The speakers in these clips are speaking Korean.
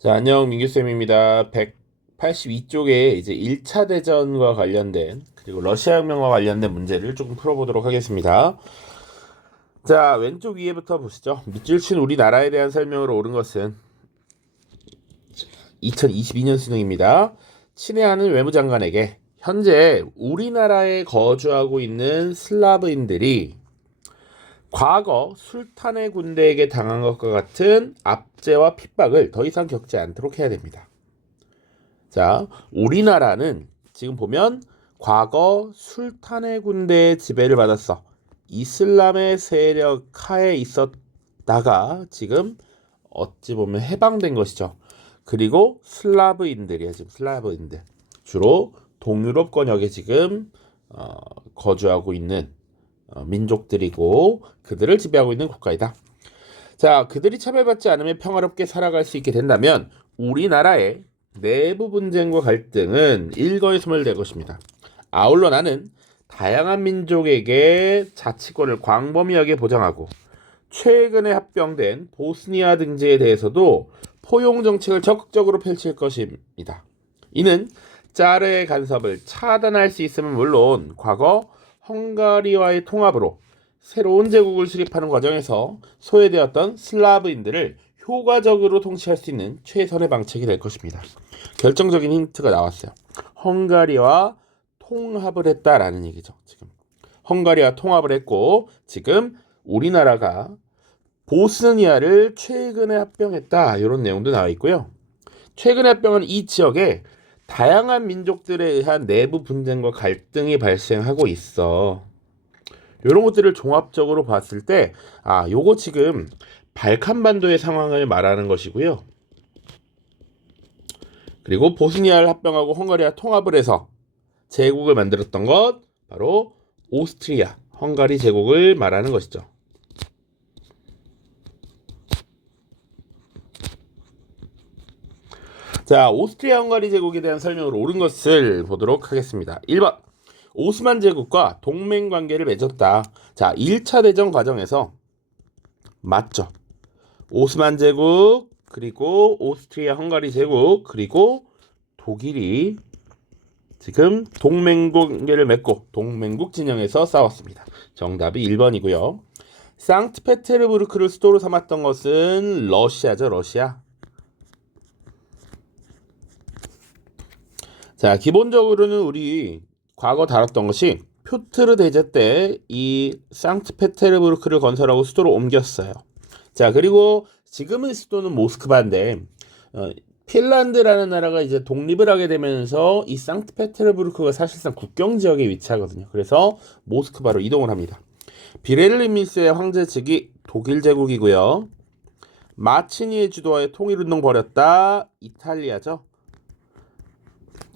자, 안녕, 민규쌤입니다. 182쪽에 이제 1차 대전과 관련된, 그리고 러시아 혁명과 관련된 문제를 조금 풀어보도록 하겠습니다. 자, 왼쪽 위에부터 보시죠. 밑줄 친 우리나라에 대한 설명으로 옳은 것은 2022년 수능입니다. 친애하는 외무장관에게 현재 우리나라에 거주하고 있는 슬라브인들이 과거 술탄의 군대에게 당한 것과 같은 압제와 핍박을 더 이상 겪지 않도록 해야 됩니다. 자, 우리나라는 지금 보면 과거 술탄의 군대의 지배를 받았어. 이슬람의 세력 하에 있었다가 지금 어찌 보면 해방된 것이죠. 그리고 슬라브인들이야, 지금 슬라브인들. 주로 동유럽 권역에 지금 거주하고 있는 민족들이고 그들을 지배하고 있는 국가이다. 자, 그들이 차별받지 않으면 평화롭게 살아갈 수 있게 된다면 우리나라의 내부 분쟁과 갈등은 일거에소멸될 것입니다. 아울러 나는 다양한 민족에게 자치권을 광범위하게 보장하고 최근에 합병된 보스니아 등지에 대해서도 포용 정책을 적극적으로 펼칠 것입니다. 이는 짜르의 간섭을 차단할 수 있으면 물론 과거 헝가리와의 통합으로 새로운 제국을 수립하는 과정에서 소외되었던 슬라브인들을 효과적으로 통치할 수 있는 최선의 방책이 될 것입니다. 결정적인 힌트가 나왔어요. 헝가리와 통합을 했다라는 얘기죠. 지금 헝가리와 통합을 했고 지금 우리나라가 보스니아를 최근에 합병했다. 이런 내용도 나와 있고요. 최근에 합병한 이 지역에 다양한 민족들에 의한 내부 분쟁과 갈등이 발생하고 있어. 이런 것들을 종합적으로 봤을 때, 요거 지금 발칸반도의 상황을 말하는 것이고요. 그리고 보스니아를 합병하고 헝가리와 통합을 해서 제국을 만들었던 것, 바로 오스트리아, 헝가리 제국을 말하는 것이죠. 자, 오스트리아 헝가리 제국에 대한 설명으로 옳은 것을 보도록 하겠습니다. 1번. 오스만 제국과 동맹 관계를 맺었다. 자, 1차 대전 과정에서 맞죠. 오스만 제국, 그리고 오스트리아 헝가리 제국, 그리고 독일이 지금 동맹 관계를 맺고 동맹국 진영에서 싸웠습니다. 정답이 1번이고요. 상트페테르부르크를 수도로 삼았던 것은 러시아죠, 러시아. 자, 기본적으로는 우리 과거 다뤘던 것이 표트르 대제 때 이 상트페테르부르크를 건설하고 수도로 옮겼어요. 자, 그리고 지금의 수도는 모스크바인데 핀란드라는 나라가 이제 독립을 하게 되면서 이 상트페테르부르크가 사실상 국경 지역에 위치하거든요. 그래서 모스크바로 이동을 합니다. 비렐리미스의 황제 측이 독일 제국이고요. 마치니의 주도하에 통일운동 벌였다. 이탈리아죠.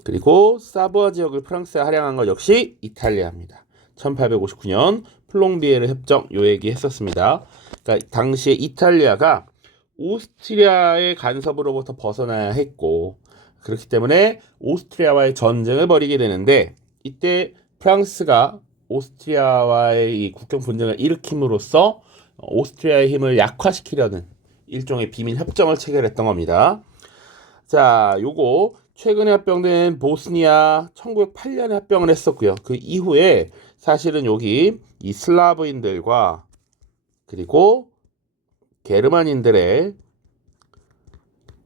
그리고 사부아 지역을 프랑스에 할양한 것 역시 이탈리아입니다. 1859년 플롱비에르 협정 요 얘기 했었습니다. 그러니까 당시에 이탈리아가 오스트리아의 간섭으로부터 벗어나야 했고 그렇기 때문에 오스트리아와의 전쟁을 벌이게 되는데 이때 프랑스가 오스트리아와의 이 국경 분쟁을 일으킴으로써 오스트리아의 힘을 약화시키려는 일종의 비밀 협정을 체결했던 겁니다. 자, 요거 최근에 합병된 보스니아 1908년에 합병을 했었고요. 그 이후에 사실은 여기 이 슬라브인들과 그리고 게르만인들의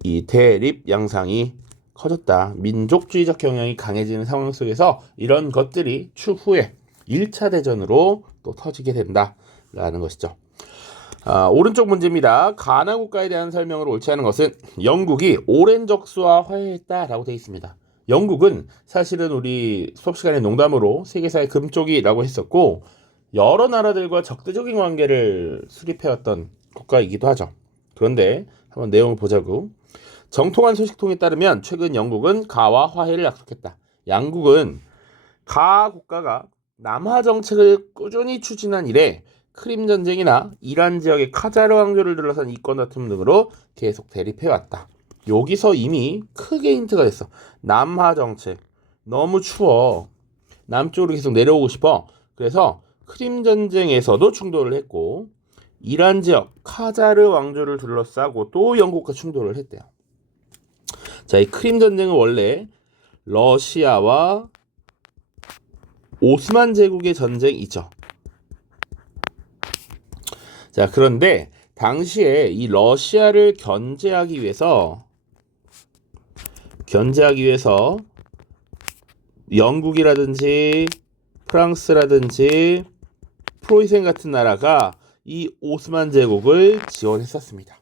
이 대립 양상이 커졌다. 민족주의적 경향이 강해지는 상황 속에서 이런 것들이 추후에 1차 대전으로 또 터지게 된다라는 것이죠. 오른쪽 문제입니다. 가나 국가에 대한 설명을 옳지 않은 것은 영국이 오랜 적수와 화해했다라고 되어 있습니다. 영국은 사실은 우리 수업 시간에 농담으로 세계사의 금쪽이라고 했었고 여러 나라들과 적대적인 관계를 수립해왔던 국가이기도 하죠. 그런데 한번 내용을 보자고. 정통한 소식통에 따르면 최근 영국은 가와 화해를 약속했다. 양국은 가 국가가 남하 정책을 꾸준히 추진한 이래 크림 전쟁이나 이란 지역의 카자르 왕조를 둘러싼 이권 다툼 등으로 계속 대립해왔다. 여기서 이미 크게 힌트가 됐어. 남하 정책. 너무 추워. 남쪽으로 계속 내려오고 싶어. 그래서 크림 전쟁에서도 충돌을 했고 이란 지역 카자르 왕조를 둘러싸고 또 영국과 충돌을 했대요. 자, 이 크림 전쟁은 원래 러시아와 오스만 제국의 전쟁이죠. 자, 그런데 당시에 이 러시아를 견제하기 위해서 영국이라든지 프랑스라든지 프로이센 같은 나라가 이 오스만 제국을 지원했었습니다.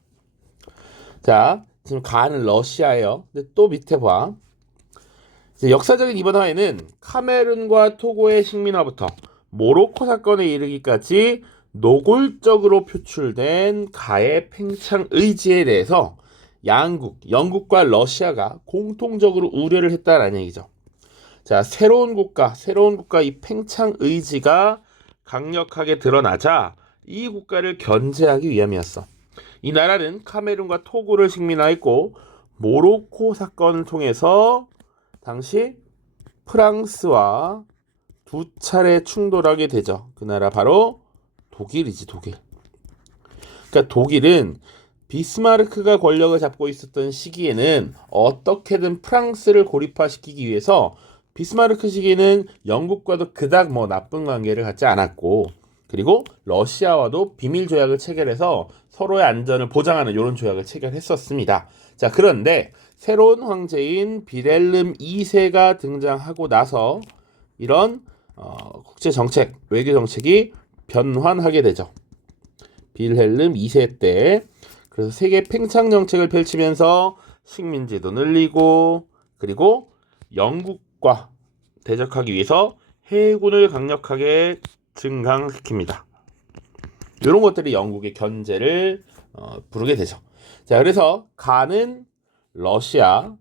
자, 지금 가는 러시아예요. 근데 또 밑에 봐. 역사적인 이번 화에는 카메룬과 토고의 식민화부터 모로코 사건에 이르기까지 노골적으로 표출된 가의 팽창 의지에 대해서 영국과 러시아가 공통적으로 우려를 했다라는 얘기죠. 자, 새로운 국가 이 팽창 의지가 강력하게 드러나자 이 국가를 견제하기 위함이었어. 이 나라는 카메룬과 토고를 식민화했고 모로코 사건을 통해서 당시 프랑스와 두 차례 충돌하게 되죠. 그 나라 바로 독일이지, 독일. 그러니까 독일은 비스마르크가 권력을 잡고 있었던 시기에는 어떻게든 프랑스를 고립화시키기 위해서 비스마르크 시기에는 영국과도 그닥 나쁜 관계를 갖지 않았고, 그리고 러시아와도 비밀 조약을 체결해서 서로의 안전을 보장하는 이런 조약을 체결했었습니다. 자, 그런데 새로운 황제인 비렐름 2세가 등장하고 나서 이런 국제 정책, 외교 정책이 변환하게 되죠. 빌헬름 2세 때. 그래서 세계 팽창 정책을 펼치면서 식민지도 늘리고, 그리고 영국과 대적하기 위해서 해군을 강력하게 증강시킵니다. 이런 것들이 영국의 견제를 부르게 되죠. 자, 그래서 가는 러시아,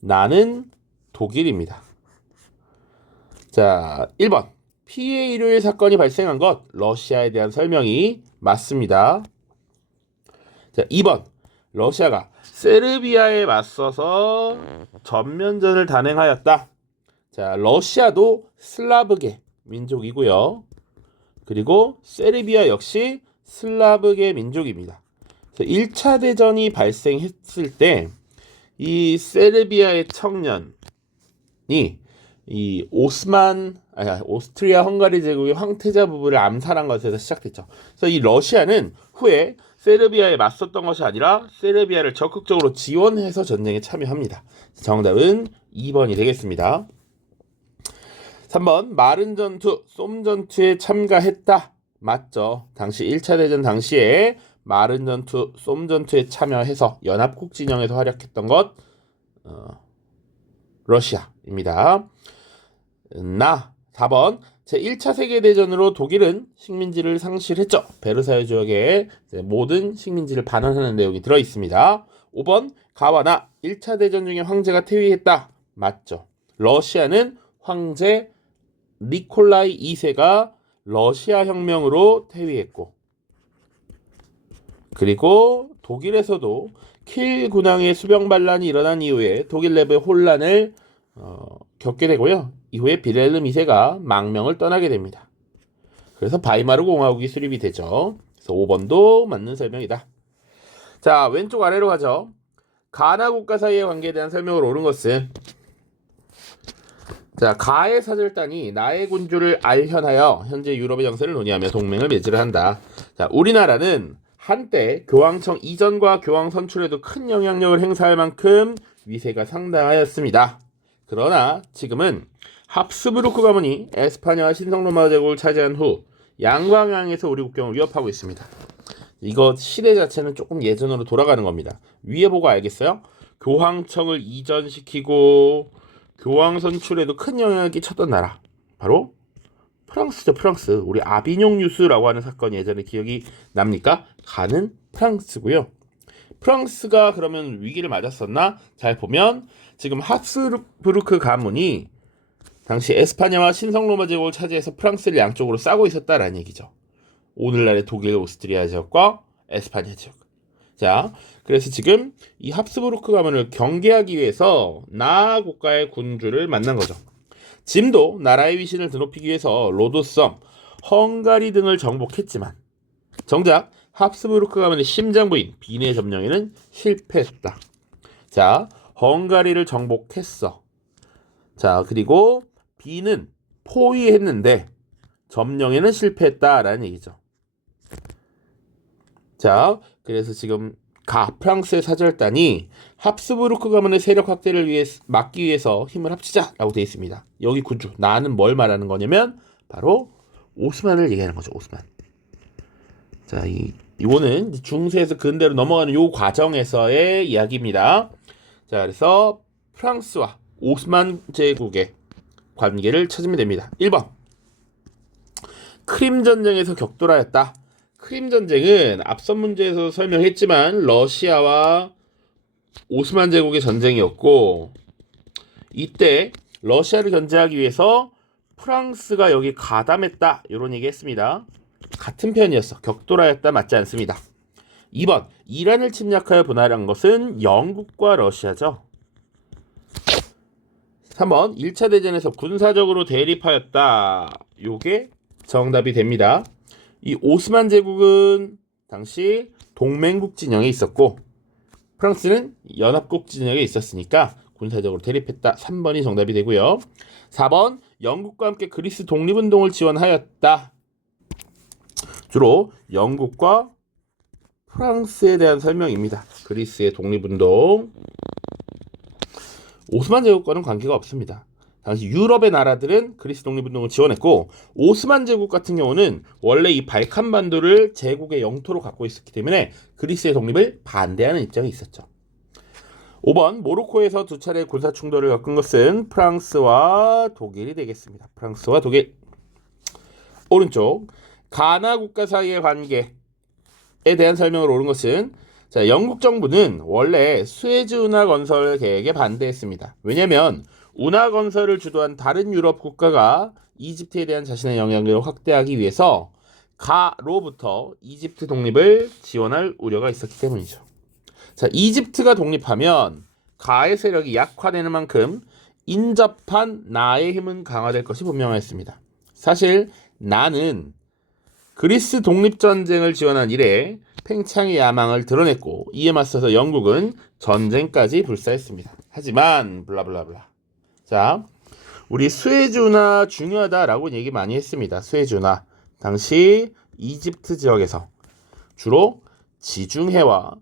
나는 독일입니다. 자, 1번. 피해 일요일 사건이 발생한 것, 러시아에 대한 설명이 맞습니다. 자, 2번. 러시아가 세르비아에 맞서서 전면전을 단행하였다. 자, 러시아도 슬라브계 민족이고요. 그리고 세르비아 역시 슬라브계 민족입니다. 1차 대전이 발생했을 때 이 세르비아의 청년이 이 오스트리아 헝가리 제국의 황태자 부부를 암살한 것에서 시작됐죠. 그래서 이 러시아는 후에 세르비아에 맞섰던 것이 아니라 세르비아를 적극적으로 지원해서 전쟁에 참여합니다. 정답은 2번이 되겠습니다. 3번. 마른 전투, 쏨 전투에 참가했다. 맞죠. 당시 1차 대전 당시에 마른 전투, 쏨 전투에 참여해서 연합국 진영에서 활약했던 것 러시아입니다. 4번. 제1차 세계대전으로 독일은 식민지를 상실했죠. 베르사유 조약에 모든 식민지를 반환하는 내용이 들어있습니다. 5번. 가와 나 1차 대전 중에 황제가 퇴위했다. 맞죠. 러시아는 황제 니콜라이 2세가 러시아 혁명으로 퇴위했고, 그리고 독일에서도 킬 군왕의 수병 반란이 일어난 이후에 독일 내부의 혼란을 겪게 되고요. 이후에 비렐름 2세가 망명을 떠나게 됩니다. 그래서 바이마르 공화국이 수립이 되죠. 그래서 5번도 맞는 설명이다. 자, 왼쪽 아래로 가죠. 가나 국가 사이의 관계에 대한 설명을 옳은 것은, 자, 가의 사절단이 나의 군주를 알현하여 현재 유럽의 정세를 논의하며 동맹을 맺으려 한다. 자, 우리나라는 한때 교황청 이전과 교황 선출에도 큰 영향력을 행사할 만큼 위세가 상당하였습니다. 그러나 지금은 합스부르크 가문이 에스파냐와 신성로마 제국을 차지한 후 양방향에서 우리 국경을 위협하고 있습니다. 이거 시대 자체는 조금 예전으로 돌아가는 겁니다. 위에 보고 알겠어요? 교황청을 이전시키고 교황 선출에도 큰 영향을 끼쳤던 나라, 바로 프랑스죠. 프랑스. 우리 아비뇽 뉴스라고 하는 사건이 예전에 기억이 납니까? 가는 프랑스고요. 프랑스가 그러면 위기를 맞았었나? 잘 보면 지금 합스부르크 가문이 당시 에스파냐와 신성로마 제국을 차지해서 프랑스를 양쪽으로 싸고 있었다라는 얘기죠. 오늘날의 독일, 오스트리아 지역과 에스파냐 지역. 자, 그래서 지금 이 합스부르크 가문을 경계하기 위해서 나 국가의 군주를 만난 거죠. 짐도 나라의 위신을 드높이기 위해서 로도섬, 헝가리 등을 정복했지만 정작 합스부르크 가문의 심장부인 비내 점령에는 실패했다. 자, 헝가리를 정복했어. 자, 그리고 B는 포위했는데 점령에는 실패했다라는 얘기죠. 자, 그래서 지금 프랑스의 사절단이 합스부르크 가문의 세력 확대를 막기 위해서 힘을 합치자라고 되어 있습니다. 여기 구주 나는 뭘 말하는 거냐면 바로 오스만을 얘기하는 거죠. 오스만. 자, 이거는 중세에서 근대로 넘어가는 요 과정에서의 이야기입니다. 자, 그래서 프랑스와 오스만 제국의 관계를 찾으면 됩니다. 1번. 크림 전쟁에서 격돌하였다. 크림 전쟁은 앞선 문제에서 설명했지만 러시아와 오스만 제국의 전쟁이었고, 이때 러시아를 견제하기 위해서 프랑스가 여기 가담했다 이런 얘기 했습니다. 같은 편이었어. 격돌하였다 맞지 않습니다. 2번. 이란을 침략하여 분할한 것은 영국과 러시아죠. 3번. 1차 대전에서 군사적으로 대립하였다. 요게 정답이 됩니다. 이 오스만 제국은 당시 동맹국 진영에 있었고 프랑스는 연합국 진영에 있었으니까 군사적으로 대립했다. 3번이 정답이 되고요. 4번. 영국과 함께 그리스 독립운동을 지원하였다. 주로 영국과 프랑스에 대한 설명입니다. 그리스의 독립운동. 오스만 제국과는 관계가 없습니다. 당시 유럽의 나라들은 그리스 독립운동을 지원했고 오스만 제국 같은 경우는 원래 이 발칸반도를 제국의 영토로 갖고 있었기 때문에 그리스의 독립을 반대하는 입장이 있었죠. 5번. 모로코에서 두 차례 군사 충돌을 겪은 것은 프랑스와 독일이 되겠습니다. 프랑스와 독일. 오른쪽. 가나 국가 사이의 관계에 대한 설명을 옳은 것은 자, 영국 정부는 원래 수에즈 운하 건설 계획에 반대했습니다. 왜냐하면 운하 건설을 주도한 다른 유럽 국가가 이집트에 대한 자신의 영향력을 확대하기 위해서 가로부터 이집트 독립을 지원할 우려가 있었기 때문이죠. 자, 이집트가 독립하면 가의 세력이 약화되는 만큼 인접한 나의 힘은 강화될 것이 분명했습니다. 사실 나는 그리스 독립전쟁을 지원한 이래 팽창의 야망을 드러냈고 이에 맞서서 영국은 전쟁까지 불사했습니다. 하지만 블라블라블라. 자, 우리 수에즈 운하 중요하다라고 얘기 많이 했습니다. 수에즈 운하 당시 이집트 지역에서 주로 지중해와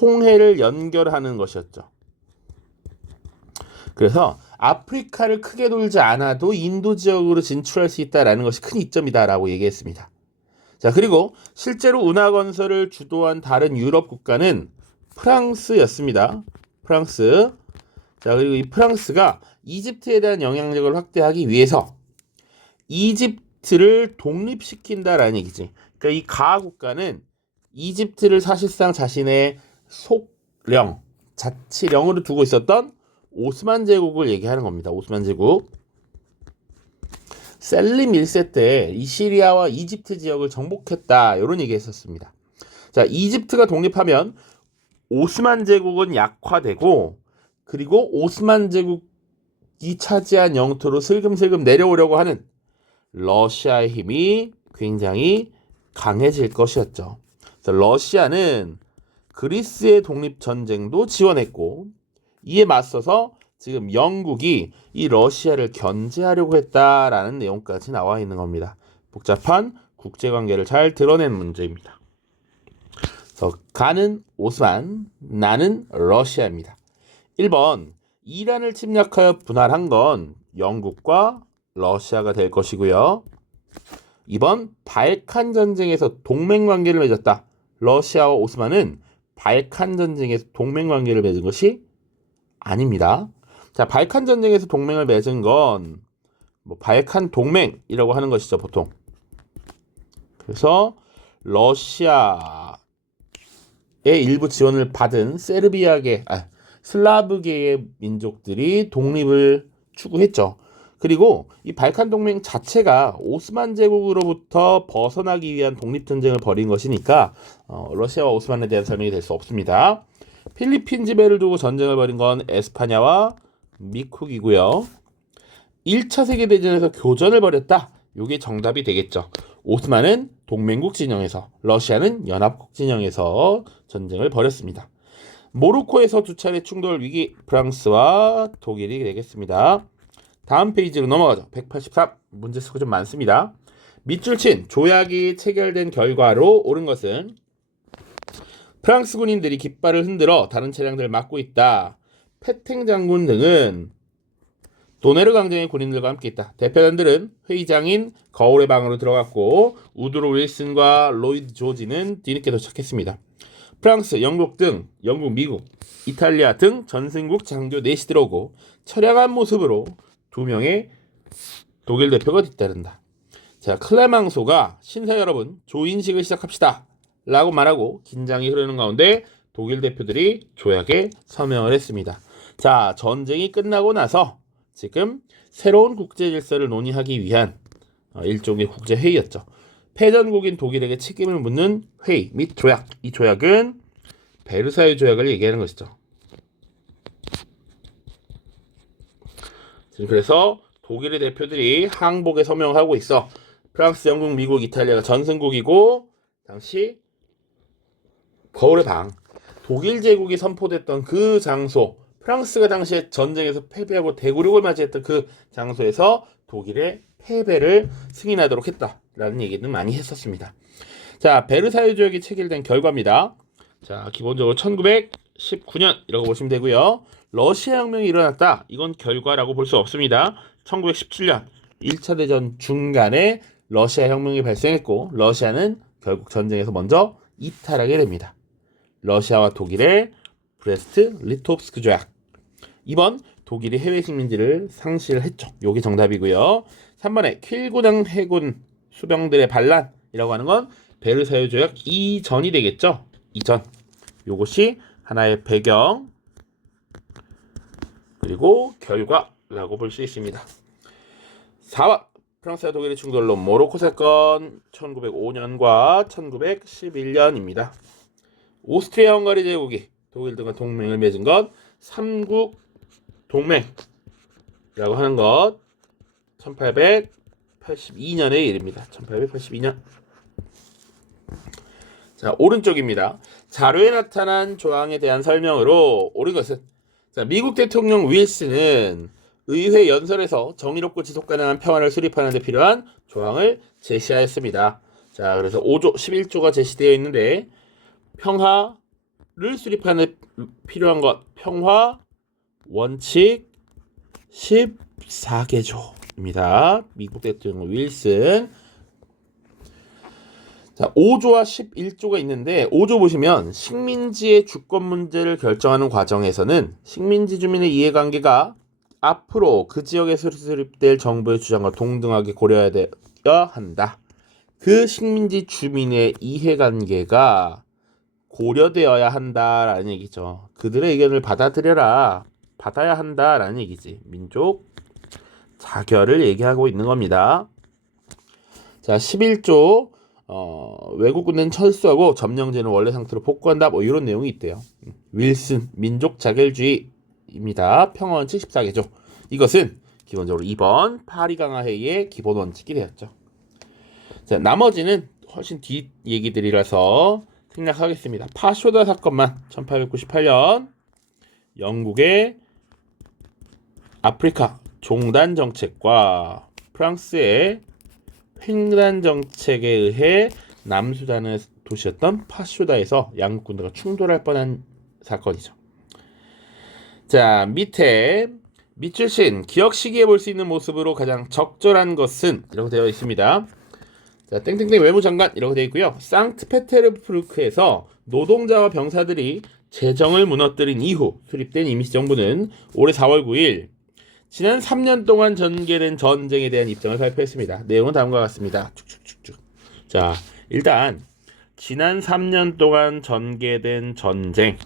홍해를 연결하는 것이었죠. 그래서 아프리카를 크게 돌지 않아도 인도 지역으로 진출할 수 있다라는 것이 큰 이점이다라고 얘기했습니다. 자, 그리고 실제로 운하 건설을 주도한 다른 유럽 국가는 프랑스였습니다. 프랑스. 자, 그리고 이 프랑스가 이집트에 대한 영향력을 확대하기 위해서 이집트를 독립시킨다라는 얘기지. 그러니까 이 가 국가는 이집트를 사실상 자신의 속령, 자치령으로 두고 있었던 오스만 제국을 얘기하는 겁니다. 오스만 제국. 셀림 1세 때 이 시리아와 이집트 지역을 정복했다. 이런 얘기 했었습니다. 자, 이집트가 독립하면 오스만 제국은 약화되고 그리고 오스만 제국이 차지한 영토로 슬금슬금 내려오려고 하는 러시아의 힘이 굉장히 강해질 것이었죠. 그래서 러시아는 그리스의 독립전쟁도 지원했고 이에 맞서서 지금 영국이 이 러시아를 견제하려고 했다라는 내용까지 나와 있는 겁니다. 복잡한 국제관계를 잘 드러낸 문제입니다. 그래서 가는 오스만, 나는 러시아입니다. 1번. 이란을 침략하여 분할한 건 영국과 러시아가 될 것이고요. 2번. 발칸 전쟁에서 동맹관계를 맺었다. 러시아와 오스만은 발칸 전쟁에서 동맹관계를 맺은 것이 아닙니다. 자, 발칸 전쟁에서 동맹을 맺은 건 발칸 동맹이라고 하는 것이죠, 보통. 그래서 러시아의 일부 지원을 받은 슬라브계의 민족들이 독립을 추구했죠. 그리고 이 발칸 동맹 자체가 오스만 제국으로부터 벗어나기 위한 독립전쟁을 벌인 것이니까 러시아와 오스만에 대한 설명이 될 수 없습니다. 필리핀 지배를 두고 전쟁을 벌인 건 에스파냐와 미국이고요. 1차 세계대전에서 교전을 벌였다. 이게 정답이 되겠죠. 오스만은 동맹국 진영에서, 러시아는 연합국 진영에서 전쟁을 벌였습니다. 모로코에서 두 차례 충돌 위기, 프랑스와 독일이 되겠습니다. 다음 페이지로 넘어가죠. 183. 문제 수가 좀 많습니다. 밑줄 친 조약이 체결된 결과로 옳은 것은 프랑스 군인들이 깃발을 흔들어 다른 차량들을 막고 있다. 페탱 장군 등은 도네르 강정의 군인들과 함께 있다. 대표단들은 회의장인 거울의 방으로 들어갔고 우드로 윌슨과 로이드 조지는 뒤늦게 도착했습니다. 프랑스, 영국, 미국, 이탈리아 등 전승국 장교 넷이 들어오고 처량한 모습으로 2명의 독일 대표가 뒤따른다. 자, 클레망소가 신사 여러분 조인식을 시작합시다 라고 말하고 긴장이 흐르는 가운데 독일 대표들이 조약에 서명을 했습니다. 자, 전쟁이 끝나고 나서 지금 새로운 국제 질서를 논의하기 위한 일종의 국제 회의였죠. 패전국인 독일에게 책임을 묻는 회의 및 조약. 이 조약은 베르사유 조약을 얘기하는 것이죠. 그래서 독일의 대표들이 항복에 서명하고 있어. 프랑스, 영국, 미국, 이탈리아가 전승국이고 당시 거울의 방, 독일 제국이 선포됐던 그 장소, 프랑스가 당시에 전쟁에서 패배하고 대굴욕을 맞이했던 그 장소에서 독일의 패배를 승인하도록 했다라는 얘기는 많이 했었습니다. 자, 베르사유 조약이 체결된 결과입니다. 자, 기본적으로 1919년이라고 보시면 되고요. 러시아 혁명이 일어났다. 이건 결과라고 볼 수 없습니다. 1917년 1차 대전 중간에 러시아 혁명이 발생했고 러시아는 결국 전쟁에서 먼저 이탈하게 됩니다. 러시아와 독일의 브레스트 리토프스크 조약. 2번 독일이 해외 식민지를 상실했죠. 요게 정답이고요. 3번에 킬고당 해군 수병들의 반란이라고 하는 건 베르사유 조약 이전이 되겠죠. 이전. 요것이 하나의 배경 그리고 결과라고 볼 수 있습니다. 4번 프랑스와 독일의 충돌로 모로코 사건 1905년과 1911년입니다. 오스트리아 헝가리 제국이 독일 등과 동맹을 맺은 것 삼국 동맹이라고 하는 것 1882년의 일입니다. 1882년. 자, 오른쪽입니다. 자료에 나타난 조항에 대한 설명으로 옳은 것은 자, 미국 대통령 윌슨은 의회 연설에서 정의롭고 지속 가능한 평화를 수립하는 데 필요한 조항을 제시하였습니다. 자, 그래서 5조, 11조가 제시되어 있는데 평화를 수립하는 데 필요한 것 평화 원칙 14개조입니다. 미국 대통령 윌슨. 자, 5조와 11조가 있는데 5조 보시면 식민지의 주권 문제를 결정하는 과정에서는 식민지 주민의 이해관계가 앞으로 그 지역에서 수립될 정부의 주장과 동등하게 고려해야 한다. 그 식민지 주민의 이해관계가 고려되어야 한다라는 얘기죠. 그들의 의견을 받아야 한다라는 얘기지. 민족 자결을 얘기하고 있는 겁니다. 자, 11조 외국군은 철수하고 점령제는 원래 상태로 복구한다. 뭐 이런 내용이 있대요. 윌슨 민족 자결주의입니다. 평화원칙 14개조. 이것은 기본적으로 2번 파리 강화 회의의 기본 원칙이 되었죠. 자, 나머지는 훨씬 뒷 얘기들이라서 생략하겠습니다. 파쇼다 사건만 1898년 영국의 아프리카 종단 정책과 프랑스의 횡단 정책에 의해 남수단의 도시였던 파쇼다에서 양국 군대가 충돌할 뻔한 사건이죠. 자, 밑줄 친 기억 시기에 볼 수 있는 모습으로 가장 적절한 것은 이라고 되어 있습니다. 자, 땡땡땡 외무장관 이라고 되어 있고요. 상트페테르부르크에서 노동자와 병사들이 재정을 무너뜨린 이후 수립된 임시정부는 올해 4월 9일 지난 3년 동안 전개된 전쟁에 대한 입장을 발표했습니다. 내용은 다음과 같습니다. 쭉쭉쭉쭉. 자, 일단 지난 3년 동안 전개된 전쟁,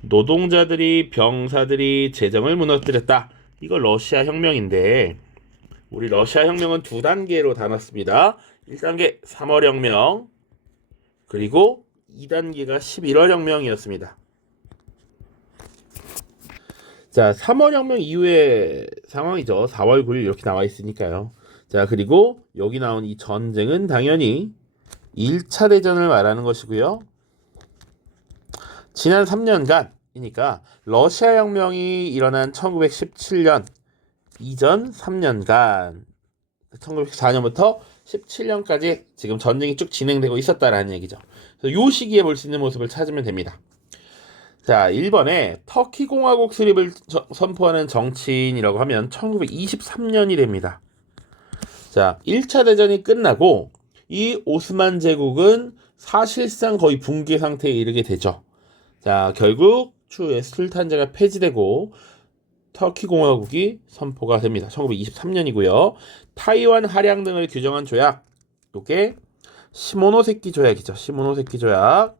노동자들이 병사들이 재정을 무너뜨렸다. 이거 러시아 혁명인데 우리 러시아 혁명은 두 단계로 나눴습니다. 1단계 3월 혁명 그리고 2단계가 11월 혁명이었습니다. 자, 3월 혁명 이후의 상황이죠. 4월 9일 이렇게 나와 있으니까요. 자, 그리고 여기 나온 이 전쟁은 당연히 1차 대전을 말하는 것이고요. 지난 3년간 이니까 러시아 혁명이 일어난 1917년 이전 3년간 1914년부터 17년까지 지금 전쟁이 쭉 진행되고 있었다라는 얘기죠. 그래서 이 시기에 볼 수 있는 모습을 찾으면 됩니다. 자, 1번에 터키 공화국 수립을 선포하는 정치인이라고 하면 1923년이 됩니다. 자, 1차 대전이 끝나고 이 오스만 제국은 사실상 거의 붕괴 상태에 이르게 되죠. 자, 결국 추후에 술탄제가 폐지되고 터키 공화국이 선포가 됩니다. 1923년이고요. 타이완 할양 등을 규정한 조약, 이게 시모노세키 조약이죠. 시모노세키 조약.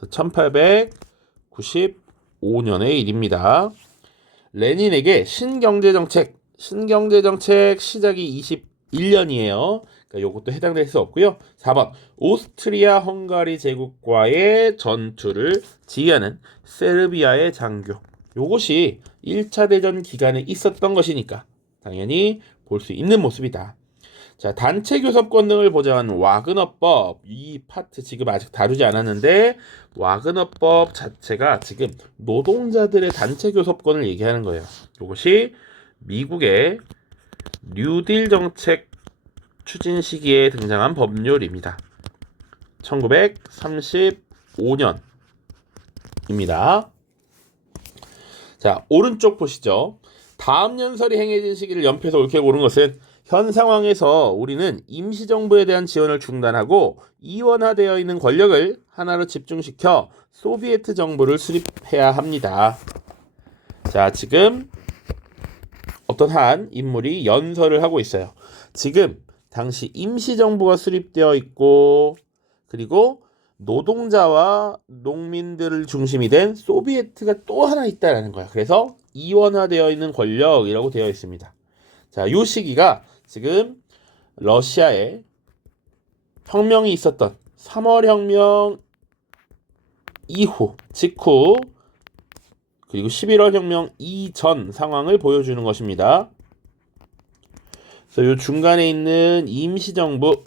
1895년의 일입니다. 레닌에게 신경제정책 시작이 21년이에요. 그러니까 요것도 해당될 수 없고요. 4번 오스트리아 헝가리 제국과의 전투를 지휘하는 세르비아의 장교. 요것이 1차 대전 기간에 있었던 것이니까 당연히 볼 수 있는 모습이다. 자, 단체 교섭권 등을 보장한 와그너법, 이 파트 지금 아직 다루지 않았는데 와그너법 자체가 지금 노동자들의 단체 교섭권을 얘기하는 거예요. 이것이 미국의 뉴딜 정책 추진 시기에 등장한 법률입니다. 1935년입니다. 자, 오른쪽 보시죠. 다음 연설이 행해진 시기를 연표해서 옳게 고른 것은 현 상황에서 우리는 임시정부에 대한 지원을 중단하고 이원화되어 있는 권력을 하나로 집중시켜 소비에트 정부를 수립해야 합니다. 자, 지금 어떤 한 인물이 연설을 하고 있어요. 지금 당시 임시정부가 수립되어 있고 그리고 노동자와 농민들을 중심이 된 소비에트가 또 하나 있다라는 거야. 그래서 이원화되어 있는 권력이라고 되어 있습니다. 자, 이 시기가 지금 러시아에 혁명이 있었던 3월 혁명 직후 그리고 11월 혁명 이전 상황을 보여주는 것입니다. 그래서 이 중간에 있는 임시정부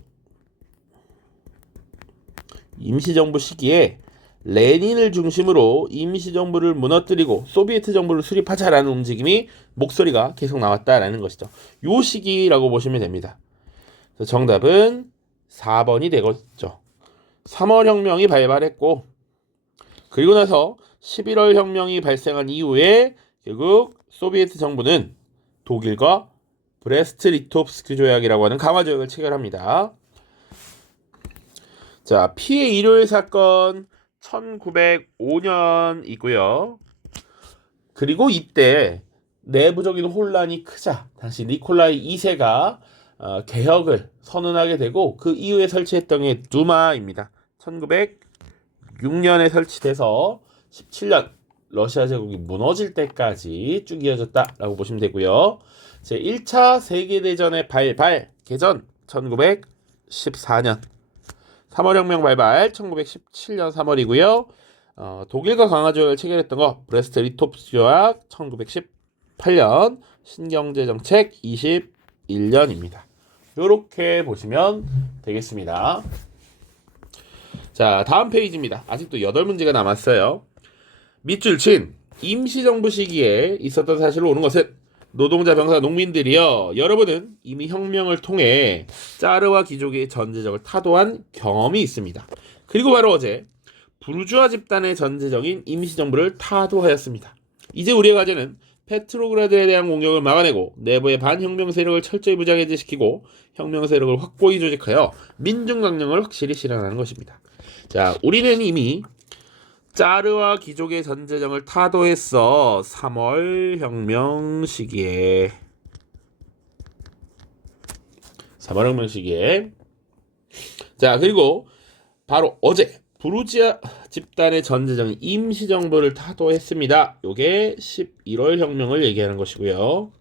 시기에 레닌을 중심으로 임시정부를 무너뜨리고 소비에트 정부를 수립하자라는 움직임이 목소리가 계속 나왔다라는 것이죠. 요 시기라고 보시면 됩니다. 그래서 정답은 4번이 되겠죠. 3월 혁명이 발발했고 그리고 나서 11월 혁명이 발생한 이후에 결국 소비에트 정부는 독일과 브레스트-리토프스크 조약이라고 하는 강화 조약을 체결합니다. 자, 피해 일요일 사건 1905년이고요. 그리고 이때 내부적인 혼란이 크자 당시 니콜라이 2세가 개혁을 선언하게 되고 그 이후에 설치했던 게 두마입니다. 1906년에 설치돼서 17년 러시아 제국이 무너질 때까지 쭉 이어졌다라고 보시면 되고요. 제 1차 세계대전의 개전 1914년 3월혁명 발발 1917년 3월이고요. 독일과 강화조약을 체결했던 거 브레스트-리토프스크 조약 1918년 신경제정책 21년입니다. 이렇게 보시면 되겠습니다. 자, 다음 페이지입니다. 아직도 8문제가 남았어요. 밑줄 친 임시정부 시기에 있었던 사실로 오는 것은 노동자, 병사, 농민들이요. 여러분은 이미 혁명을 통해 짜르와 귀족의 전제적을 타도한 경험이 있습니다. 그리고 바로 어제 부르주아 집단의 전제적인 임시정부를 타도하였습니다. 이제 우리의 과제는 페트로그라드에 대한 공격을 막아내고 내부의 반혁명 세력을 철저히 무장해제시키고 혁명 세력을 확고히 조직하여 민중강령을 확실히 실현하는 것입니다. 자, 우리는 이미 짜르와 귀족의 전제정을 타도했어. 3월 혁명 시기에. 자, 그리고 바로 어제 부르지아 집단의 전제정 임시정부를 타도했습니다. 요게 11월 혁명을 얘기하는 것이고요.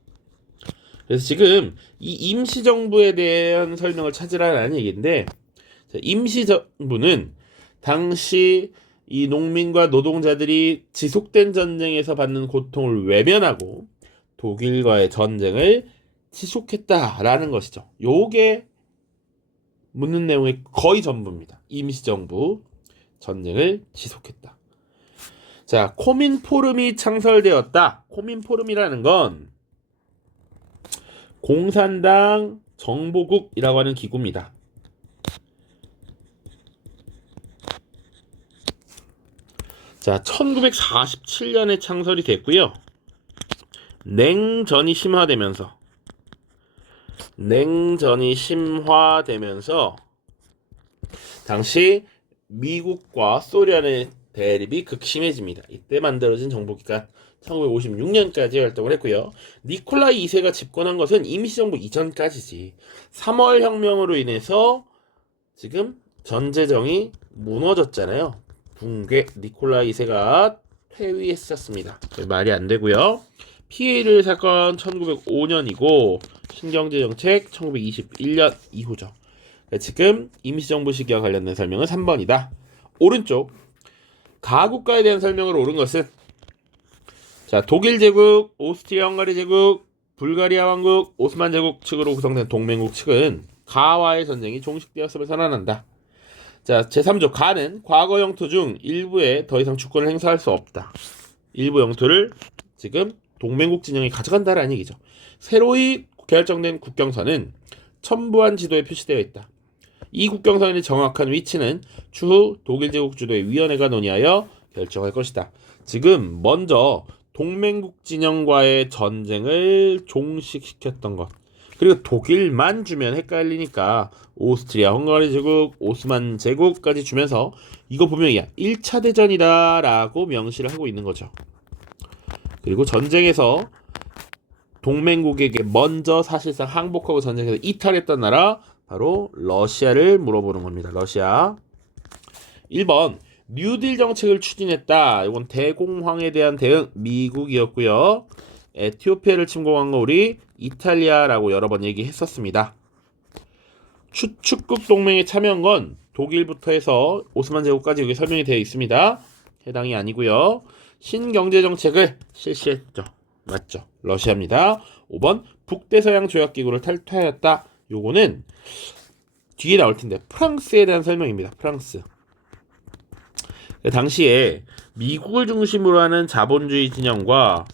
그래서 지금 이 임시정부에 대한 설명을 찾으라는 얘기인데, 임시정부는 당시 이 농민과 노동자들이 지속된 전쟁에서 받는 고통을 외면하고 독일과의 전쟁을 지속했다라는 것이죠. 요게 묻는 내용의 거의 전부입니다. 임시정부 전쟁을 지속했다. 자, 코민포름이 창설되었다. 코민포름이라는 건 공산당 정보국이라고 하는 기구입니다. 자, 1947년에 창설이 됐고요. 냉전이 심화되면서 당시 미국과 소련의 대립이 극심해집니다. 이때 만들어진 정보기관 1956년까지 활동을 했고요. 니콜라이 2세가 집권한 것은 임시정부 이전까지지. 3월 혁명으로 인해서 지금 전제정이 무너졌잖아요. 붕괴, 니콜라이 2세가 퇴위했었습니다. 말이 안 되고요. 피에일 사건 1905년이고 신경제정책 1921년 이후죠. 지금 임시정부 시기와 관련된 설명은 3번이다. 오른쪽 가국가에 대한 설명을 옳은 것은 자, 독일 제국, 오스트리아 헝가리 제국, 불가리아 왕국, 오스만 제국 측으로 구성된 동맹국 측은 가와의 전쟁이 종식되었음을 선언한다. 자, 제3조 가는 과거 영토 중 일부에 더 이상 주권을 행사할 수 없다. 일부 영토를 지금 동맹국 진영이 가져간다라는 얘기죠. 새로이 결정된 국경선은 첨부한 지도에 표시되어 있다. 이 국경선의 정확한 위치는 추후 독일 제국 주도의 위원회가 논의하여 결정할 것이다. 지금 먼저 동맹국 진영과의 전쟁을 종식시켰던 것. 그리고 독일만 주면 헷갈리니까 오스트리아, 헝가리 제국, 오스만 제국까지 주면서 이거 보면 1차 대전이다 라고 명시를 하고 있는 거죠. 그리고 전쟁에서 동맹국에게 먼저 사실상 항복하고 전쟁에서 이탈했던 나라 바로 러시아를 물어보는 겁니다. 러시아. 1번 뉴딜 정책을 추진했다. 이건 대공황에 대한 대응 미국이었고요. 에티오피아를 침공한 거 우리 이탈리아라고 여러 번 얘기했었습니다. 추축국 동맹에 참여한 건 독일부터 해서 오스만 제국까지 여기 설명이 되어 있습니다. 해당이 아니고요. 신경제 정책을 실시했죠. 맞죠? 러시아입니다. 5번 북대서양 조약기구를 탈퇴하였다. 요거는 뒤에 나올 텐데 프랑스에 대한 설명입니다. 프랑스. 당시에 미국을 중심으로 하는 자본주의 진영과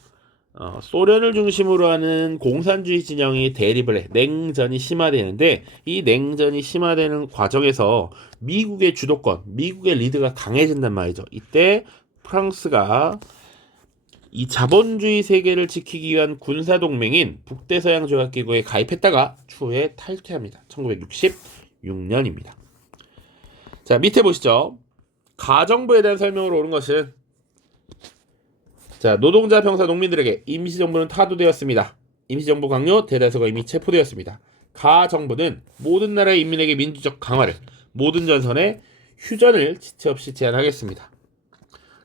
소련을 중심으로 하는 공산주의 진영이 대립을 해. 냉전이 심화되는데 이 냉전이 심화되는 과정에서 미국의 주도권, 미국의 리드가 강해진단 말이죠. 이때 프랑스가 이 자본주의 세계를 지키기 위한 군사동맹인 북대서양 조약기구에 가입했다가 추후에 탈퇴합니다. 1966년입니다. 자, 밑에 보시죠. 가정부에 대한 설명을 옳은 것은 자, 노동자, 병사, 농민들에게 임시정부는 타도되었습니다. 임시정부 강요, 대다수가 이미 체포되었습니다. 가정부는 모든 나라의 인민에게 민주적 강화를, 모든 전선에 휴전을 지체 없이 제한하겠습니다.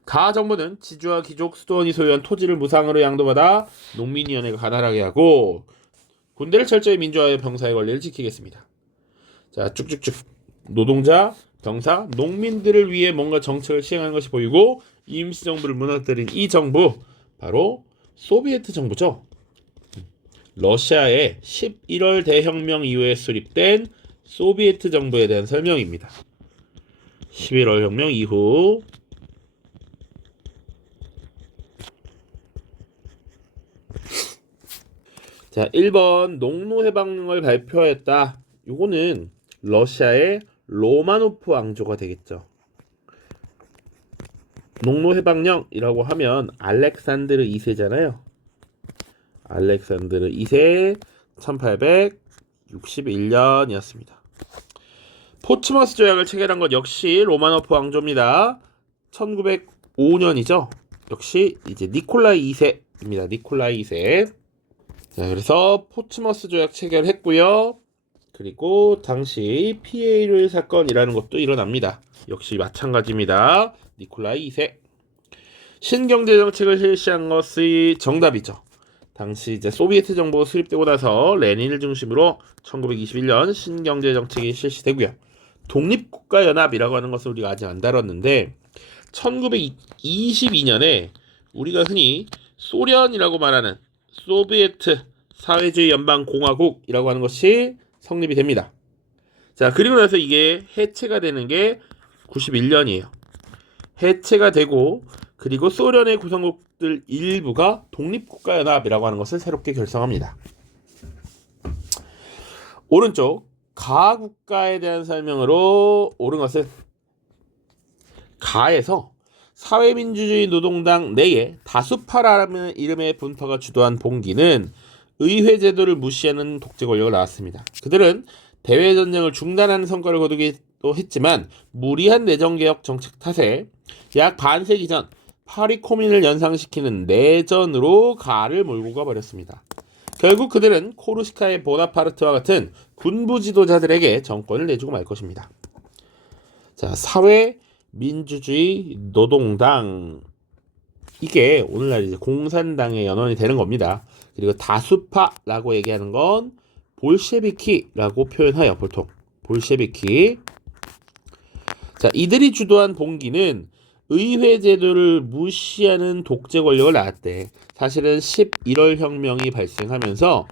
가정부는 지주와 귀족, 수도원이 소유한 토지를 무상으로 양도받아 농민위원회가 관할하게 하고 군대를 철저히 민주화하여 병사의 권리를 지키겠습니다. 자, 쭉쭉쭉 노동자, 병사, 농민들을 위해 뭔가 정책을 시행하는 것이 보이고 임시정부를 무너뜨린 이 정부 바로 소비에트 정부죠. 러시아의 11월 대혁명 이후에 수립된 소비에트 정부에 대한 설명입니다. 11월 혁명 이후 자, 1번 농노해방령을 발표하였다. 요거는 러시아의 로마노프 왕조가 되겠죠. 농노해방령이라고 하면 알렉산드르 2세잖아요. 알렉산드르 2세 1861년이었습니다. 포츠머스 조약을 체결한 것 역시 로마노프 왕조입니다. 1905년이죠. 역시 이제 니콜라이 2세입니다. 니콜라이 2세. 자, 그래서 포츠머스 조약 체결했고요. 그리고 당시 피에일 사건이라는 것도 일어납니다. 역시 마찬가지입니다. 니콜라이 2세. 신경제 정책을 실시한 것이 정답이죠. 당시 이제 소비에트 정부가 수립되고 나서 레닌을 중심으로 1921년 신경제 정책이 실시되고요. 독립국가연합이라고 하는 것을 우리가 아직 안 다뤘는데 1922년에 우리가 흔히 소련이라고 말하는 소비에트 사회주의 연방공화국이라고 하는 것이 성립이 됩니다. 자, 그리고 나서 이게 해체가 되는 게 91년이에요. 해체가 되고 그리고 소련의 구성국들 일부가 독립국가연합이라고 하는 것을 새롭게 결성합니다. 오른쪽 가국가에 대한 설명으로 옳은 것은 가에서 사회민주주의 노동당 내에 다수파라는 이름의 분파가 주도한 봉기는 의회제도를 무시하는 독재 권력을 낳았습니다. 그들은 대외전쟁을 중단하는 성과를 거두기도 했지만 무리한 내정개혁 정책 탓에 약 반세기 전 파리 코민을 연상시키는 내전으로 가를 몰고 가버렸습니다. 결국 그들은 코르시카의 보나파르트와 같은 군부 지도자들에게 정권을 내주고 말 것입니다. 자, 사회민주주의 노동당, 이게 오늘날 이제 공산당의 연원이 되는 겁니다. 그리고 다수파라고 얘기하는 건 볼셰비키라고 표현하여 보통 볼셰비키. 자, 이들이 주도한 봉기는 의회 제도를 무시하는 독재 권력을 낳았대. 사실은 11월 혁명이 발생하면서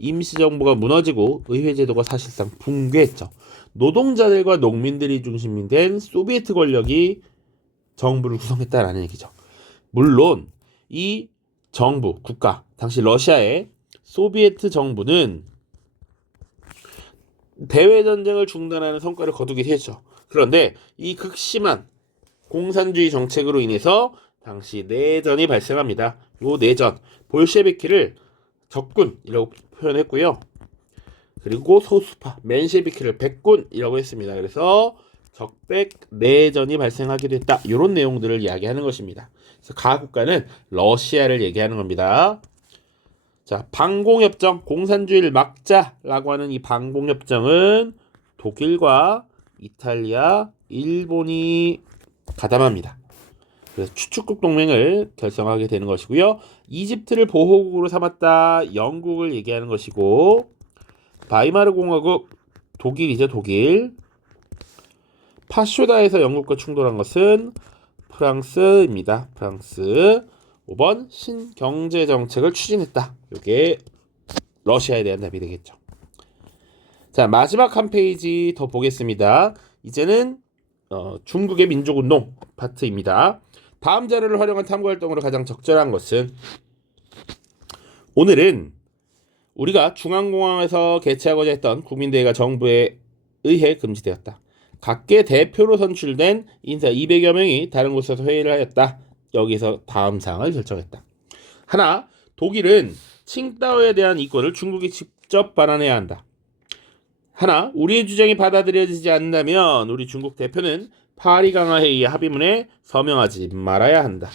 임시정부가 무너지고 의회 제도가 사실상 붕괴했죠. 노동자들과 농민들이 중심이 된 소비에트 권력이 정부를 구성했다라는 얘기죠. 물론 이 정부, 국가, 당시 러시아의 소비에트 정부는 대외전쟁을 중단하는 성과를 거두긴 했죠. 그런데 이 극심한 공산주의 정책으로 인해서 당시 내전이 발생합니다. 이 내전, 볼셰비키를 적군이라고 표현했고요. 그리고 소수파, 맨셰비키를 백군이라고 했습니다. 그래서 적백 내전이 발생하게 됐다. 이런 내용들을 이야기하는 것입니다. 그래서 가국가는 러시아를 얘기하는 겁니다. 자, 방공협정, 공산주의를 막자라고 하는 이 방공협정은 독일과 이탈리아, 일본이 가담합니다. 그래서 추축국 동맹을 결성하게 되는 것이고요. 이집트를 보호국으로 삼았다. 영국을 얘기하는 것이고, 바이마르 공화국, 독일이죠, 독일. 파쇼다에서 영국과 충돌한 것은 프랑스입니다. 프랑스. 5번 신경제정책을 추진했다. 이게 러시아에 대한 답이 되겠죠. 자, 마지막 한 페이지 더 보겠습니다. 이제는 중국의 민족운동 파트입니다. 다음 자료를 활용한 탐구활동으로 가장 적절한 것은, 오늘은 우리가 중앙공항에서 개최하고자 했던 국민대회가 정부에 의해 금지되었다. 각계 대표로 선출된 인사 200여 명이 다른 곳에서 회의를 하였다. 여기서 다음 사항을 결정했다. 하나, 독일은 칭다오에 대한 이권을 중국이 직접 반환해야 한다. 하나, 우리의 주장이 받아들여지지 않는다면 우리 중국 대표는 파리 강화 회의 합의문에 서명하지 말아야 한다.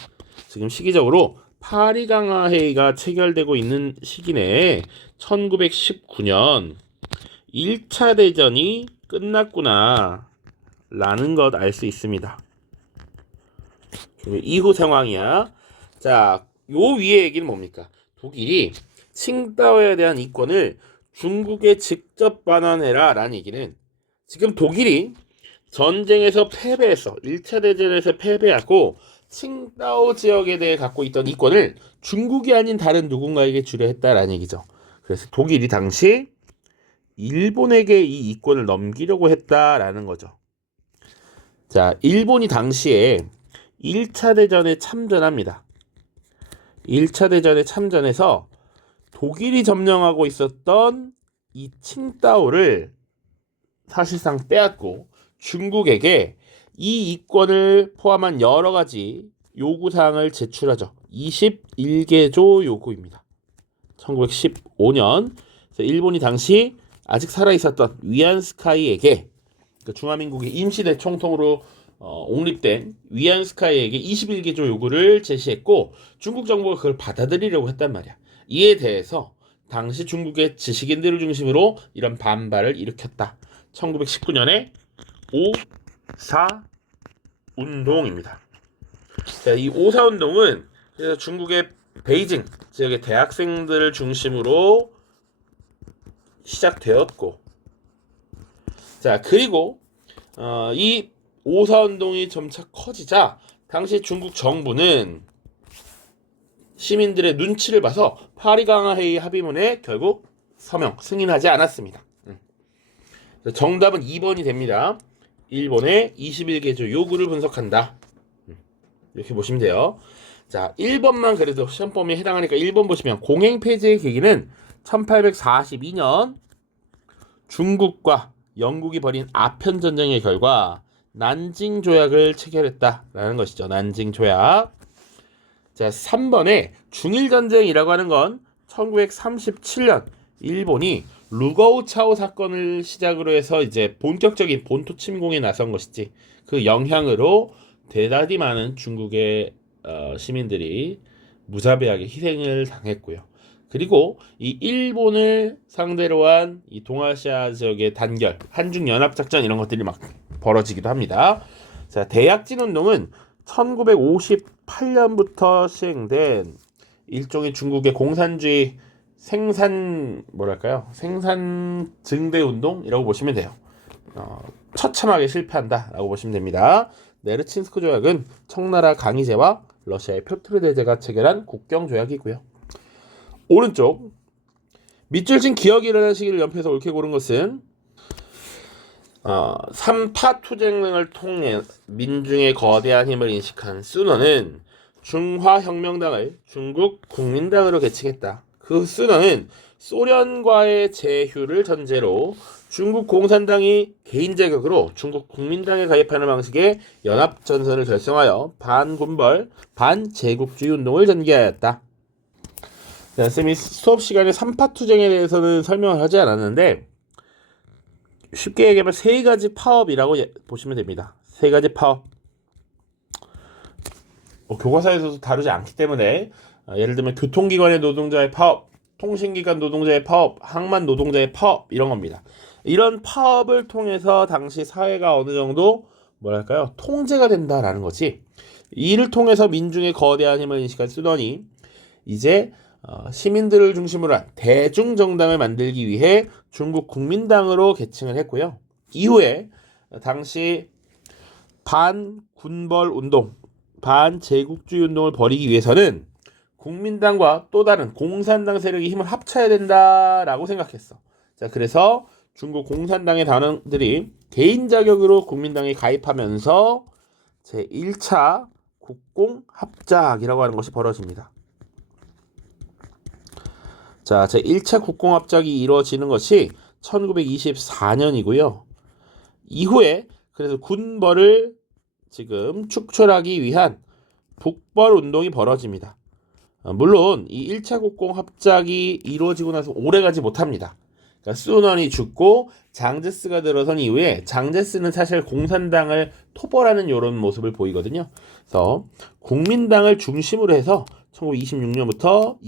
지금 시기적으로 파리 강화 회의가 체결되고 있는 시기 내에 1919년 1차 대전이 끝났구나 라는 것 알 수 있습니다. 이후 상황이야. 자, 요 위에 얘기는 뭡니까? 독일이 칭다오에 대한 이권을 중국에 직접 반환해라 라는 얘기는, 지금 독일이 전쟁에서 패배해서 1차 대전에서 패배하고 칭다오 지역에 대해 갖고 있던 이권을 중국이 아닌 다른 누군가에게 주려 했다라는 얘기죠. 그래서 독일이 당시 일본에게 이 이권을 넘기려고 했다라는 거죠. 자, 일본이 당시에 1차 대전에 참전합니다. 1차 대전에 참전해서 독일이 점령하고 있었던 이 칭다오를 사실상 빼앗고 중국에게 이 이권을 포함한 여러 가지 요구사항을 제출하죠. 21개조 요구입니다. 1915년 일본이 당시 아직 살아있었던 위안스카이에게, 중화민국의 임시대 총통으로 옹립된 위안스카이에게 21개조 요구를 제시했고, 중국 정부가 그걸 받아들이려고 했단 말이야. 이에 대해서 당시 중국의 지식인들을 중심으로 이런 반발을 일으켰다. 1919년에 5.4 운동입니다. 자, 이 5.4 운동은 그래서 중국의 베이징 지역의 대학생들을 중심으로 시작되었고, 자, 그리고 이 5.4 운동이 점차 커지자 당시 중국 정부는 시민들의 눈치를 봐서 파리 강화 회의 합의문에 결국 승인하지 않았습니다. 정답은 2번이 됩니다. 일본의 21개조 요구를 분석한다. 이렇게 보시면 돼요. 자, 1번만 그래도 시험 범위에 해당하니까 1번 보시면 공행 폐지의 계기는 1842년 중국과 영국이 벌인 아편 전쟁의 결과 난징 조약을 체결했다라는 것이죠. 난징 조약. 자, 3번에 중일 전쟁이라고 하는 건 1937년 일본이 루거우차오 사건을 시작으로 해서 이제 본격적인 본토 침공에 나선 것이지, 그 영향으로 대단히 많은 중국의 시민들이 무자비하게 희생을 당했고요. 그리고 이 일본을 상대로 한 이 동아시아 지역의 단결, 한중 연합 작전 이런 것들이 막 벌어지기도 합니다. 자, 대약진 운동은 1958년부터 시행된 일종의 중국의 공산주의 생산 증대 운동이라고 보시면 돼요. 처참하게 실패한다라고 보시면 됩니다. 네르친스크 조약은 청나라 강희제와 러시아의 표트르 대제가 체결한 국경 조약이고요. 오른쪽 밑줄 친 기억이 일어난 시기를 연표해서 옳게 고른 것은 3파 투쟁을 통해 민중의 거대한 힘을 인식한 순원은 중화혁명당을 중국 국민당으로 개칭했다. 그 순원은 소련과의 제휴를 전제로 중국 공산당이 개인 자격으로 중국 국민당에 가입하는 방식의 연합전선을 결성하여 반군벌, 반제국주의 운동을 전개하였다. 자, 쌤이 수업 시간에 3파 투쟁에 대해서는 설명을 하지 않았는데 쉽게 얘기하면 세 가지 파업이라고 보시면 됩니다. 세 가지 파업. 교과서에서도 다루지 않기 때문에 예를 들면 교통기관의 노동자의 파업, 통신기관 노동자의 파업, 항만 노동자의 파업 이런 겁니다. 이런 파업을 통해서 당시 사회가 어느 정도 통제가 된다라는 거지. 이를 통해서 민중의 거대한 힘을 인식한 수던이 이제 시민들을 중심으로 한 대중정당을 만들기 위해 중국 국민당으로 개칭을 했고요. 이후에 당시 반군벌 운동, 반제국주의 운동을 벌이기 위해서는 국민당과 또 다른 공산당 세력이 힘을 합쳐야 된다라고 생각했어. 자, 그래서 중국 공산당의 단원들이 개인 자격으로 국민당에 가입하면서 제1차 국공합작이라고 하는 것이 벌어집니다. 자, 제1차 국공합작이 이루어지는 것이 1924년이고요. 이후에 그래서 군벌을 지금 축출하기 위한 북벌 운동이 벌어집니다. 물론 이 1차 국공합작이 이루어지고 나서 오래가지 못합니다. 그러니까 순원이 죽고 장제스가 들어선 이후에 장제스는 사실 공산당을 토벌하는 이런 모습을 보이거든요. 그래서 국민당을 중심으로 해서 1926년부터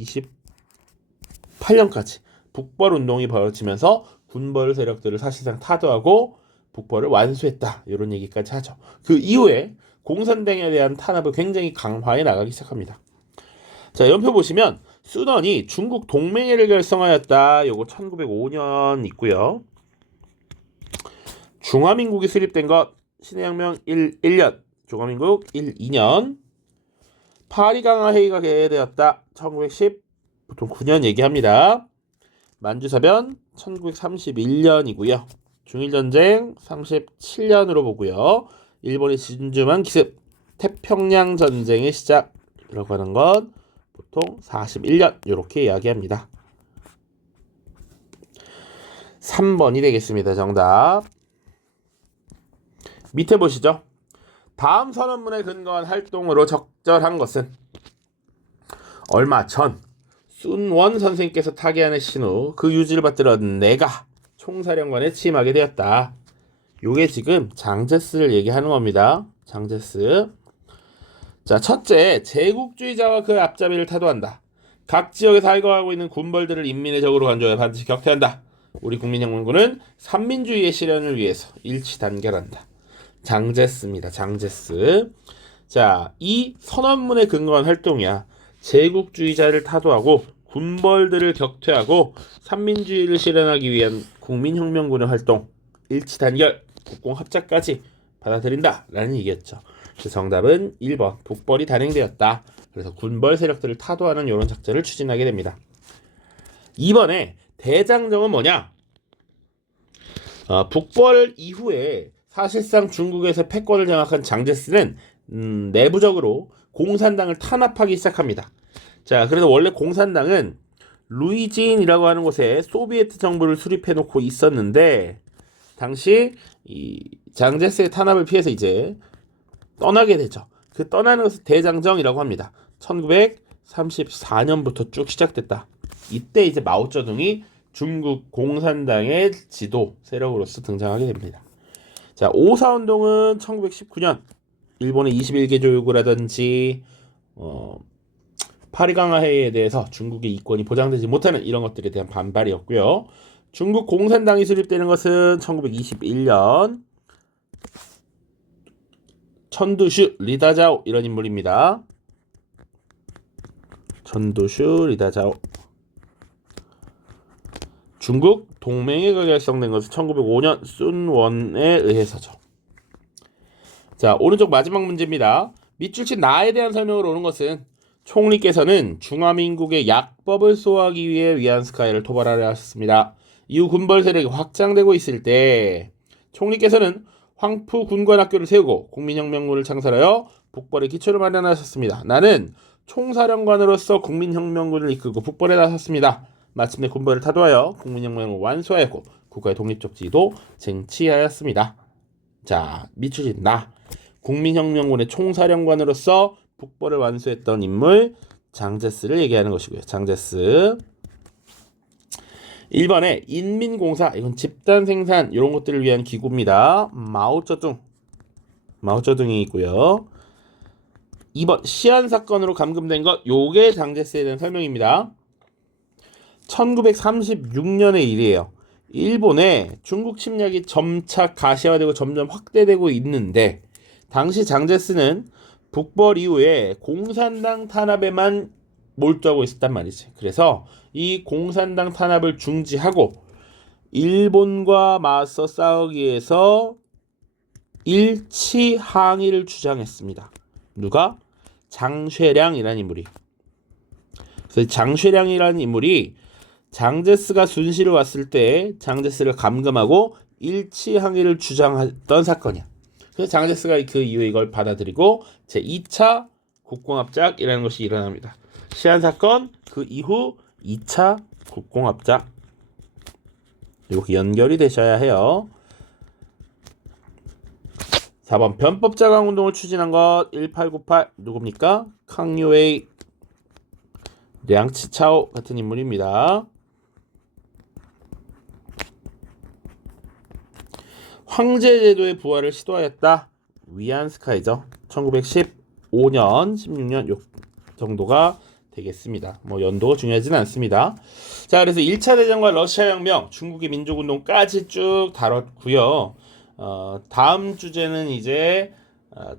28년까지 북벌 운동이 벌어지면서 군벌 세력들을 사실상 타도하고 북벌을 완수했다. 이런 얘기까지 하죠. 그 이후에 공산당에 대한 탄압을 굉장히 강화해 나가기 시작합니다. 자, 연표 보시면 수던이 중국 동맹회를 결성하였다. 요거 1905년 있고요. 중화민국이 수립된 것 신해혁명 1년, 중화민국 2년. 파리강화 회의가 개최되었다. 1910 보통 9년 얘기합니다. 만주사변 1931년이고요. 중일전쟁 37년으로 보고요. 일본의 진주만 기습, 태평양 전쟁의 시작이라고 하는 건 보통 41년 이렇게 이야기합니다. 3번이 되겠습니다. 정답. 밑에 보시죠. 다음 선언문에 근거한 활동으로 적절한 것은 얼마 전 순원 선생님께서 타계하는 신후 그 유지를 받들어 내가 총사령관에 취임하게 되었다. 요게 지금 장제스를 얘기하는 겁니다. 장제스. 자, 첫째, 제국주의자와 그 앞잡이를 타도한다. 각 지역에 살거하고 있는 군벌들을 인민의 적으로 간주하여 반드시 격퇴한다. 우리 국민혁명군은 삼민주의의 실현을 위해서 일치 단결한다. 장제스입니다. 장제스. 자, 이 선언문에 근거한 활동이야. 제국주의자를 타도하고 군벌들을 격퇴하고 삼민주의를 실현하기 위한 국민혁명군의 활동, 일치 단결, 국공합작까지 받아들인다 라는 얘기였죠. 그래서 정답은 1번 북벌이 단행되었다. 그래서 군벌 세력들을 타도하는 이런 작전을 추진하게 됩니다. 2번에 대장정은 뭐냐? 북벌 이후에 사실상 중국에서 패권을 장악한 장제스는 내부적으로 공산당을 탄압하기 시작합니다. 자, 그래서 원래 공산당은 루이진이라고 하는 곳에 소비에트 정부를 수립해 놓고 있었는데 당시 이 장제스의 탄압을 피해서 이제 떠나게 되죠. 그 떠나는 것을 대장정이라고 합니다. 1934년부터 쭉 시작됐다. 이때 이제 마오쩌둥이 중국 공산당의 지도 세력으로서 등장하게 됩니다. 자, 오사운동은 1919년 일본의 21개 조율구라든지 파리강화 회의에 대해서 중국의 이권이 보장되지 못하는 이런 것들에 대한 반발이었고요. 중국 공산당이 수립되는 것은 1921년 천두슈 리다자오 이런 인물입니다. 천두슈 리다자오. 중국 동맹회가 결성된 것은 1905년 순원에 의해서죠. 자, 오른쪽 마지막 문제입니다. 밑 출신 나에 대한 설명을 오는 것은 총리께서는 중화민국의 약법을 수호하기 위해 위안스카이를 토벌하려 하셨습니다. 이후 군벌 세력이 확장되고 있을 때 총리께서는 황푸 군관학교를 세우고 국민혁명군을 창설하여 북벌의 기초를 마련하셨습니다. 나는 총사령관으로서 국민혁명군을 이끌고 북벌에 나섰습니다. 마침내 군벌을 타도하여 국민혁명을 완수하였고 국가의 독립적 지위도 쟁취하였습니다. 자, 밑줄인 나 국민혁명군의 총사령관으로서 북벌을 완수했던 인물 장제스를 얘기하는 것이고요. 장제스. 1번에 인민공사, 이건 집단 생산 이런 것들을 위한 기구입니다. 마오쩌둥이 있고요. 2번 시안 사건으로 감금된 것, 요게 장제스에 대한 설명입니다. 1936년의 일이에요. 일본에 중국 침략이 점차 가시화되고 점점 확대되고 있는데 당시 장제스는 북벌 이후에 공산당 탄압에만 몰두하고 있었단 말이지. 그래서 이 공산당 탄압을 중지하고 일본과 맞서 싸우기 위해서 일치 항의를 주장했습니다. 누가? 장쉐량이라는 인물이. 그래서 장쉐량이라는 인물이 장제스가 순시를 왔을 때 장제스를 감금하고 일치 항의를 주장했던 사건이야. 그래서 장제스가 그 이후에 이걸 받아들이고 제2차 국공합작이라는 것이 일어납니다. 시안 사건 그 이후 2차 국공합작 이렇게 연결이 되셔야 해요. 4번 변법자강운동을 추진한 것 1898 누굽니까? 캉유웨이 량치차오 같은 인물입니다. 황제제도의 부활을 시도하였다. 위안스카이죠. 1915년, 16년 요 정도가 되겠습니다. 뭐 연도가 중요하지는 않습니다. 자, 그래서 1차 대전과 러시아 혁명, 중국의 민족운동까지 쭉 다뤘고요. 다음 주제는 이제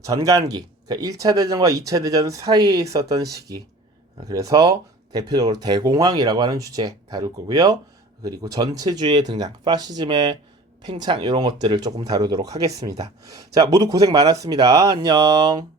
전간기, 그러니까 1차 대전과 2차 대전 사이에 있었던 시기. 그래서 대표적으로 대공황이라고 하는 주제 다룰 거고요. 그리고 전체주의의 등장, 파시즘의 팽창 이런 것들을 조금 다루도록 하겠습니다. 자, 모두 고생 많았습니다. 안녕.